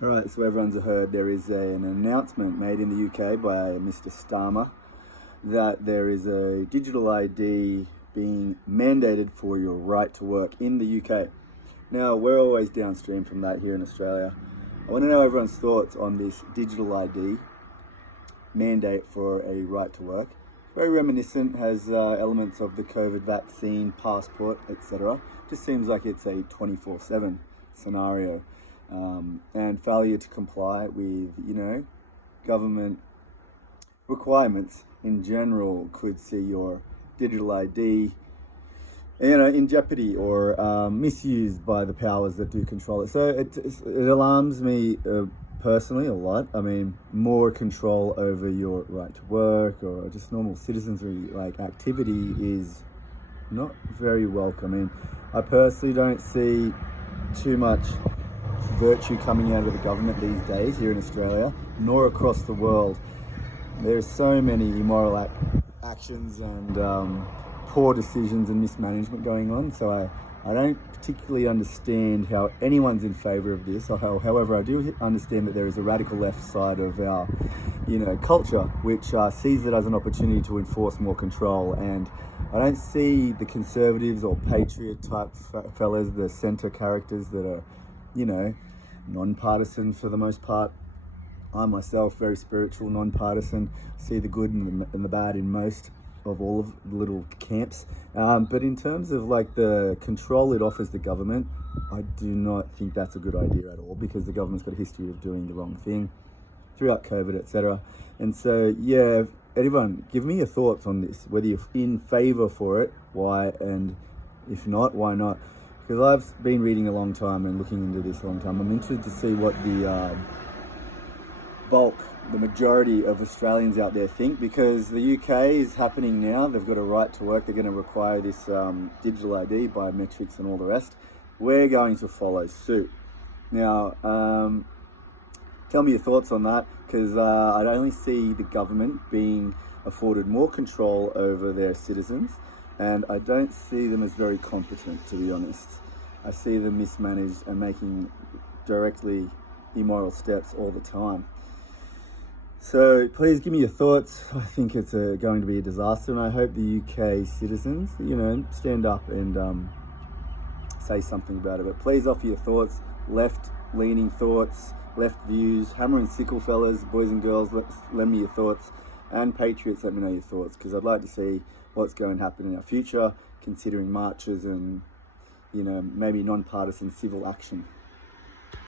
All right, so everyone's heard there is an announcement made in the UK by Mr. Starmer that there is a digital ID being mandated for your right to work in the UK. Now, we're always downstream from that here in Australia. I want to know everyone's thoughts on this digital ID mandate for a right to work. Very reminiscent, has elements of the COVID vaccine, passport, etc. Just seems like it's a 24/7 scenario. And failure to comply with, government requirements in general could see your digital ID, in jeopardy or misused by the powers that do control it. So it alarms me personally a lot. I mean, more control over your right to work or just normal citizenry like activity is not very welcome. I mean, I personally don't see too much virtue coming out of the government these days here in Australia, nor across the world. There's so many immoral actions and poor decisions and mismanagement going on. So I don't particularly understand how anyone's in favour of this. However, I do understand that there is a radical left side of our, culture, which sees it as an opportunity to enforce more control. And I don't see the conservatives or patriot type fellas, the centre characters that are, non-partisan for the most part. I myself, very spiritual, non-partisan, see the good and the bad in most of all of the little camps. But in terms of like the control it offers the government, I do not think that's a good idea at all, because the government's got a history of doing the wrong thing throughout COVID, etc. And so, yeah, everyone, give me your thoughts on this, whether you're in favour for it, why, and if not, why not? Because I've been reading a long time and looking into this a long time. I'm interested to see what the the majority of Australians out there think, because the UK is happening now. They've got a right to work. They're going to require this digital ID, biometrics and all the rest. We're going to follow suit. Now, tell me your thoughts on that, because I only see the government being afforded more control over their citizens, and I don't see them as very competent, to be honest. I see them mismanaged and making directly immoral steps all the time. So please give me your thoughts. I think it's going to be a disaster, and I hope the UK citizens, stand up and say something about it. But please offer your thoughts, left-leaning thoughts, left views, hammer and sickle fellas, boys and girls, lend me your thoughts, and patriots, let me know your thoughts, because I'd like to see what's going to happen in our future, considering marches and, maybe non-partisan civil action.